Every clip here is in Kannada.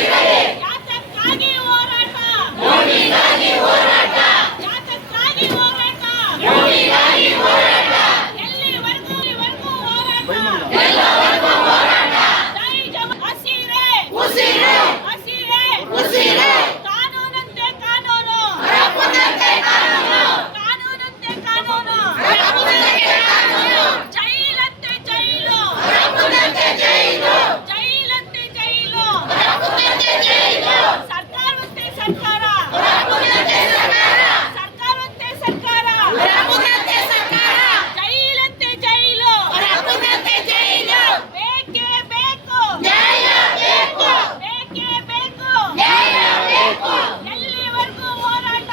ಯಾತಕ್ಕಾಗಿ ಹೋರಾಟ ಯಾತಕ್ಕಾಗಿ ಹೋರಾಟ ಎಲ್ಲಿವರೆಗೂ ಹೋರಾಟ ಜೈ ಜವಾನ್ ಹಸಿರೆ ಕಾನೂನಂತೆ ಕಾನೂನು ಜೈಲಂತೆ ಜೈಲು ಸರ್ಕಾರವಂತೆ ಸರ್ಕಾರ ಜೈಲಂತೆ ಜೈಲು ಬೇಕೇ ಬೇಕು ಎಲ್ಲಿವರೆಗೂ ಹೋರಾಟ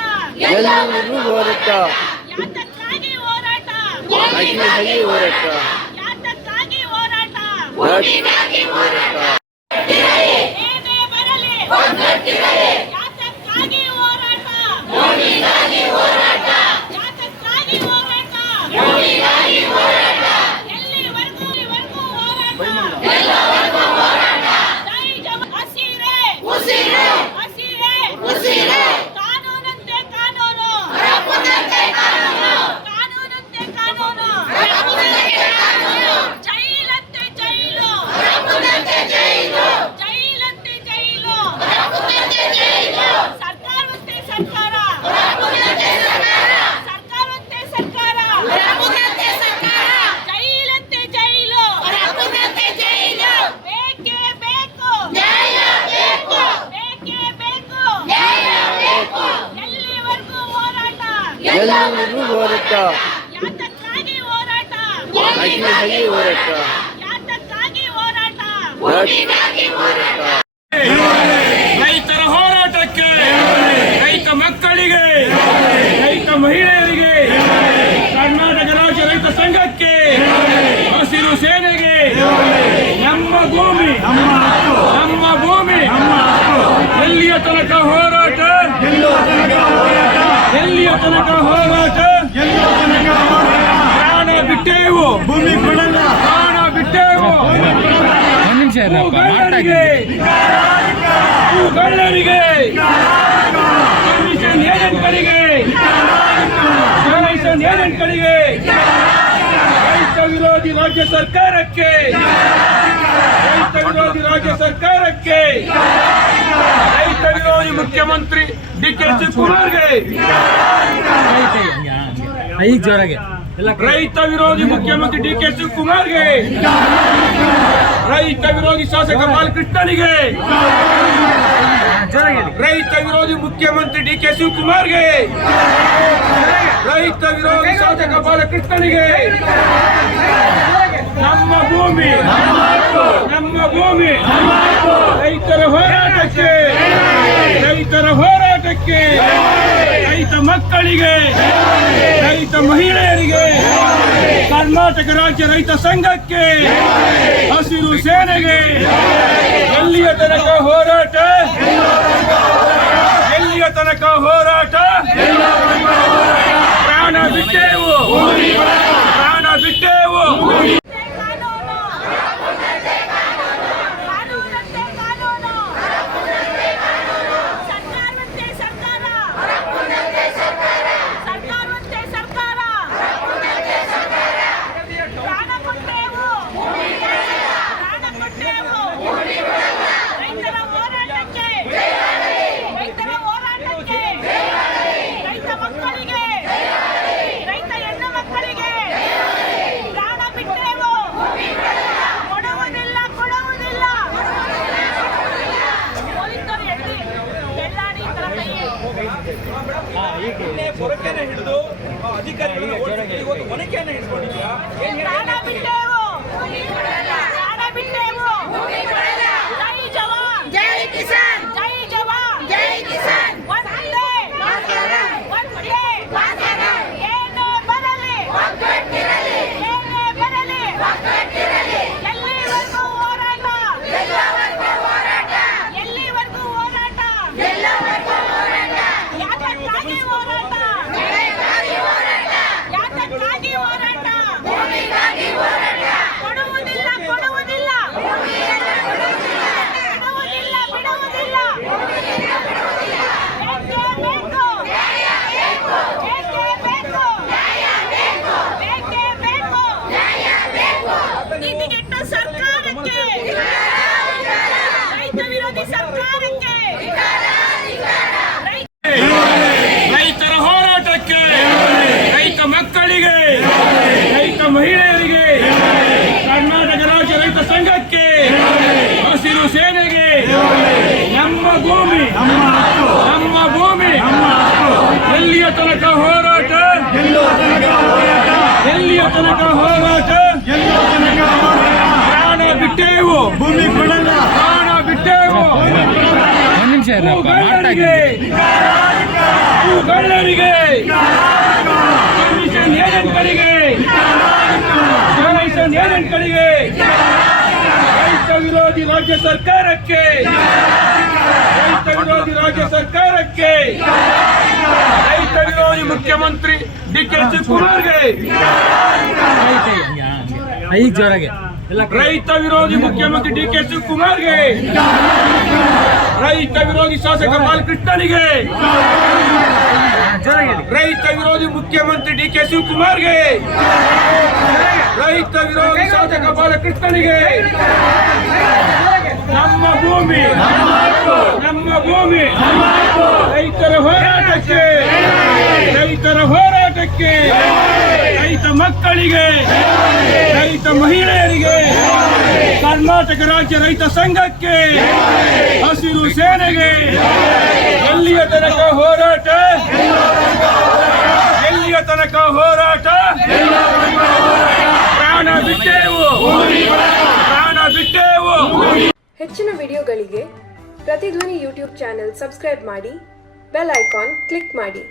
ಯಾತಕ್ಕಾಗಿ ಹೋರಾಟ ಯಾತಕ್ಕಾಗಿ ಹೋರಾಟ ಏನೇ ಬರಲಿ ಯಾತಕ್ಕಾಗಿ ಹೋರಾಟ ಯಾತಕ್ಕಾಗಿ ಹೋರಾಟ ಎಲ್ಲಿವರೆಗೂ ಹೋರಾಟ ಜೈ ಜವಾನ್ ಹಸಿರೆ ಕಾನೂನಂತೆ ಕಾನೂನು ಜೈಲಂತೆ ಜೈಲು ಸರ್ಕಾರವಂತೆ ಸರ್ಕಾರ ಜೈಲಂತೆ ಜೈಲು ಬೇಕೇ ಬೇಕು ಎಲ್ಲಿವರೆಗೂ ಹೋರಾಟ ಯಾತಕ್ಕಾಗಿ ಹೋರಾಟ ಯಾತಕ್ಕಾಗಿ ಹೋರಾಟ ರೈತರ ಹೋರಾಟಕ್ಕೆ, ರೈತ ಮಕ್ಕಳಿಗೆ, ರೈತ ಮಹಿಳೆಯರಿಗೆ, ಕರ್ನಾಟಕ ರಾಜ್ಯ ರೈತ ಸಂಘಕ್ಕೆ, ಹಸಿರು ಸೇನೆಗೆ, ನಮ್ಮ ಭೂಮಿ ಎಲ್ಲಿಯ ತನಕ ಹೋರಾಟ ಪ್ರಾಣ ಬಿಟ್ಟೇವು ಕಳ್ಳರಿಗೆ ಕಮಿಷನ್ ಏಜೆಂಟ್ಗಳಿಗೆ ರೈತ ವಿರೋಧಿ ರಾಜ್ಯ ಸರ್ಕಾರಕ್ಕೆ ರೈತ ವಿರೋಧಿ ಮುಖ್ಯಮಂತ್ರಿ ಡಿ.ಕೆ. ಶಿವಕುಮಾರ್ಗೆ ರೈತ ವಿರೋಧಿ ಮುಖ್ಯಮಂತ್ರಿ ಡಿ.ಕೆ. ಶಿವಕುಮಾರ್ಗೆ ರೈತ ವಿರೋಧಿ ಶಾಸಕ ಬಾಲಕೃಷ್ಣನಿಗೆ ರೈತ ವಿರೋಧಿ ಮುಖ್ಯಮಂತ್ರಿ ಡಿ.ಕೆ. ಶಿವಕುಮಾರ್ಗೆ ರೈತ ವಿರೋಧಿ ಶಾಸಕ ಬಾಲಕೃಷ್ಣನಿಗೆ ನಮ್ಮ ಭೂಮಿ ರೈತರ ಹೋರಾಟಕ್ಕೆ ರೈತ ಮಕ್ಕಳಿಗೆ, ರೈತ ಮಹಿಳೆಯರಿಗೆ, ಕರ್ನಾಟಕ ರಾಜ್ಯ ರೈತ ಸಂಘಕ್ಕೆ, ಹಸಿರು ಸೇನೆಗೆ ಎಲ್ಲಿಯ ತನಕ ಹೋರಾಟ ಪ್ರಾಣ ಬಿಟ್ಟೇವು ರೈತರ ಹೋರಾಟಕ್ಕೆ ಎಲ್ಲಿಯ ತನಕ ಹೋರಾಟ ಎಲ್ಲಿಯ ತನಕ ಹೋರಾಟ ಪ್ರಾಣ ಬಿಟ್ಟೇವು ಭೂಮಿ ಕೊಡಲ್ಲ ಪ್ರಾಣ ಬಿಟ್ಟೇವು ಗಳ್ಳರಿಗೆ ಕಮಿಷನ್ ಏಜೆಂಟ್ಗಳಿಗೆ ರೈತ ವಿರೋಧಿ ರಾಜ್ಯ ಸರ್ಕಾರಕ್ಕೆ ರೈತ ವಿರೋಧಿ ಮುಖ್ಯಮಂತ್ರಿ ಡಿಕೆ ಶಿವಕುಮಾರ್ಗೆ ರೈತ ವಿರೋಧಿ ಮುಖ್ಯಮಂತ್ರಿ ಡಿಕೆ ಶಿವಕುಮಾರ್ಗೆ ರೈತ ವಿರೋಧಿ ಶಾಸಕ ಬಾಲಕೃಷ್ಣನಿಗೆ ರೈತ ವಿರೋಧಿ ಮುಖ್ಯಮಂತ್ರಿ ಡಿಕೆ ಶಿವಕುಮಾರ್ಗೆ ರೈತ ವಿರೋಧಿ ಶಾಸಕ ಬಾಲಕೃಷ್ಣನಿಗೆ ನಮ್ಮ ಭೂಮಿ ರೈತರ ಹೋರಾಟಕ್ಕೆ ರೈತ ಮಕ್ಕಳಿಗೆ ರೈತ ಮಹಿಳೆಯರಿಗೆ ಕರ್ನಾಟಕ ರಾಜ್ಯ ರೈತ ಸಂಘಕ್ಕೆ ಹಸಿರು ಸೇನೆಗೆ ಎಲ್ಲಿಯ ತನಕ ಹೋರಾಟ ಪ್ರಾಣ ಬಿಟ್ಟೇವು ಹೆಚ್ಚಿನ ವಿಡಿಯೋಗಳಿಗೆ ಪ್ರತಿಧ್ವನಿ ಯೂಟ್ಯೂಬ್ ಚಾನೆಲ್ ಸಬ್ಸ್ಕ್ರೈಬ್ ಮಾಡಿ, ಬೆಲ್ ಐಕಾನ್ ಕ್ಲಿಕ್ ಮಾಡಿ.